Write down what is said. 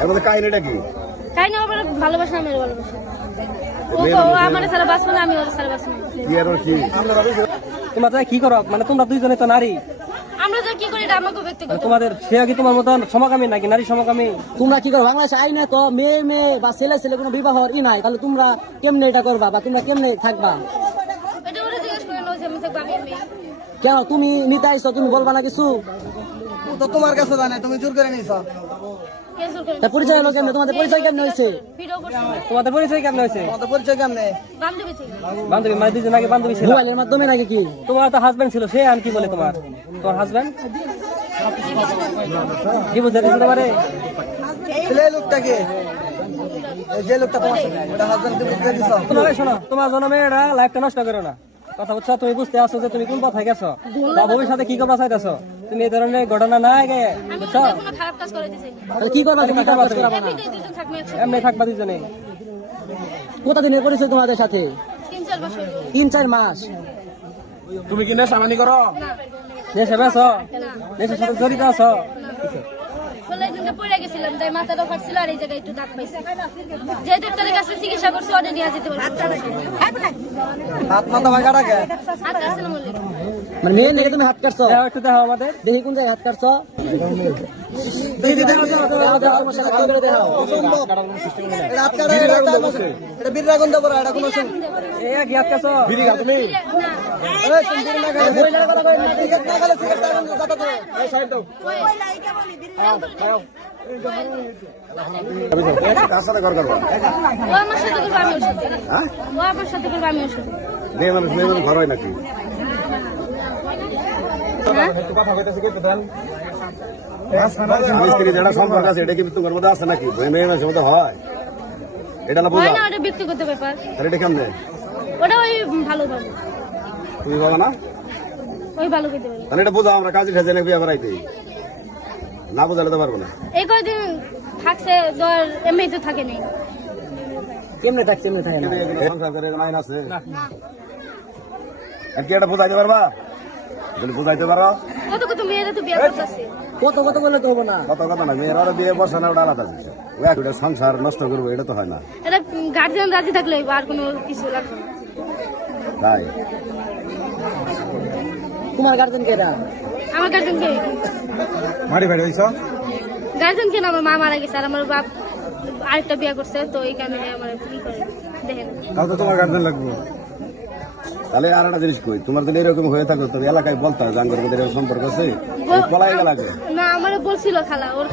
এর মধ্যে কাহিনীটা কি? কাহিনী আমার ভালোবাসা, আমি ওর ভালোবাসা। ও আমার সারা বাঁচবো না, আমি ওর সারা বাঁচবো না। কি আর ওর কি? তোমরা কি করো? মানে তোমরা দুইজনে তো নারী, আমরা যে কি করি এটা আমাকে ব্যক্তিগত। তোমাদের সে কি তোমার মতন সমকামী নাকি নারী সমকামী? তোমরা কি করো? বাংলাদেশে আইনে তো মেয়ে মেয়ে বা ছেলে ছেলে কোনো বিবাহর নাই, তাহলে তোমরা কেমনে এটা করবা বা তোমরা কেমনে থাকবা? এটা ওরা জিজ্ঞেস করে নো যে আমি থাকবো, আমি মেয়ে। কেন তুমি নিতে আইছো, তুমি বলবা না কিছু? তো তোমার কাছে জানে, তুমি জোর করে নিছো। ক্যান্সেল করে। তা পরিচয় হলো কেমনে? তোমাদের পরিচয় কেমনে হয়েছে? ভিডিও করছি তোমাদের পরিচয় কেমন হয়েছে? তোমাদের পরিচয় কেমনে? বান্ধবী থেকে। বান্ধবী মানে দুজন আগে বান্ধবী ছিল? মোবাইলের মাধ্যমে নাকি কি? তোমার তো হাজবেন্ড ছিল, সে আর কি বলে তোমার হাজবেন্ড কি বুঝতে দিচ্ছে তোমারে? ছেলে লোকটাকে, এই যে লোকটা তোমার ওটা হাজবেন্ড তুমি বুঝতে দিছো। তোমার শোনো, তোমার জন্য মেয়েরা লাইফটা নষ্ট করো না। কথা বুঝছো? তুমি বুঝতে আসছো যে তুমি কোন পথে গেছো বা ভবিষ্যতে কি করবা চাইতেছো। তুমি এই ধরনের ঘটনা না আগে আমি বুঝছো? কোনো খারাপ কাজ করে দিছি। তাহলে কি করবা? তুমি কাজ করবা না? এমনিতেই দুজন থাকবে একসাথে। এমনি থাকবা দুজনে। কতদিনের পরিচয় তোমাদের সাথে? 3-4 বছর। 3-4 মাস। তুমি কি নেশামানি করো? না দেশে বেছো, দেশের সাথে জড়িত আছো। বলে একদিনকে পড়ে গেছিলাম, তাই মাথাটা ফাটছিল আর এই জায়গায় একটু দাগ পাইছি। যে ডাক্তারের কাছে চিকিৎসা করছি ওটা নিয়ে যেতে পারবো। হাত মাথা ভাঙা রাখে। আচ্ছা আসসালামু আলাইকুম। মানে মেয়ে নিয়ে তুমি হাত কাটছো? দেখো একটু দেখো আমাদের। দেখি কোন জায়গায় হাত কাটছো? দেখাও, সমস্যা নাই, করে দেখাও। এটা হাত কাটা, এটা 4 মাস। এটা বিরাগন্ধ পড়া, এটা কোনো এই কি হাত কাছো? বিড়ি খাও তুমি? না এই তুমি বিড়ি না খালে বই লাগা লাগা, সিগারেট না খালে সিগারেট টাকা কথা তো। এই সাইড দাও। কার সাথে ঘর করবা? ও আমার সাথে করবো, আমি ওর সাথে। হ্যাঁ? ও আমার সাথে করবো, আমি ওর সাথে। মেয়ে মানুষ ঘর হয় নাকি? হ্যাঁ? স্বামী স্ত্রী যেটা সম্পর্ক আছে এটা কি তোমার মধ্যে আছে নাকি? মেয়ে মানুষের মধ্যে হয়? এটা না হয় বুঝা? না, ওটা ব্যক্তিগত ব্যাপার। তাহলে এটা কেমনে? ওটা ওই ভালো ভালো, তুমি বলো না? ওই ভালো করতে পারে। তাহলে এটা বুঝা, আমরা কাজে ঠেজে না বিয়ে করাইতে না বুঝালে তো পারবো না। এই কয়দিন থাকছে, ধর এমনিতে থাকে নেই। কেমনে থাকছে? কেমনে থাকে না? কিন্তু এগুলো সংসার করে এগুলো আইন আছে। আর কি এটা বুঝাইতে পারবা? যদি বুঝাইতে পারো কত কত মেয়েরা তো বিয়ে করতেছে। কত কত বললে তো হবো না। কত কথা না, মেয়েরা আরো বিয়ে বসে না, ওটা আলাদা বিষয়। ওটা সংসার নষ্ট করবো এটা তো হয় না। এটা গার্জিয়ান রাজি থাকলে আর কোনো কিছু লাগবে না। তাই তোমার গার্জেন কে এরা? আমার গার্জিয়ান কে? মারি ভাই হইছ? গার্জিয়ান কে না, আমার মা মারা গেছে আর আমার বাপ আরেকটা বিয়ে করছে, তো এই কারণে আমার কি করে দেখেন। তাও তো তোমার গার্জেন লাগবে। তাহলে আর একটা জিনিস কই, তোমার যদি এরকম হয়ে থাকো তবে এলাকায় বলতে হয় জাঙ্গর মধ্যে সম্পর্ক আছে, পলাই গেল। না আমার বলছিল খালা ওর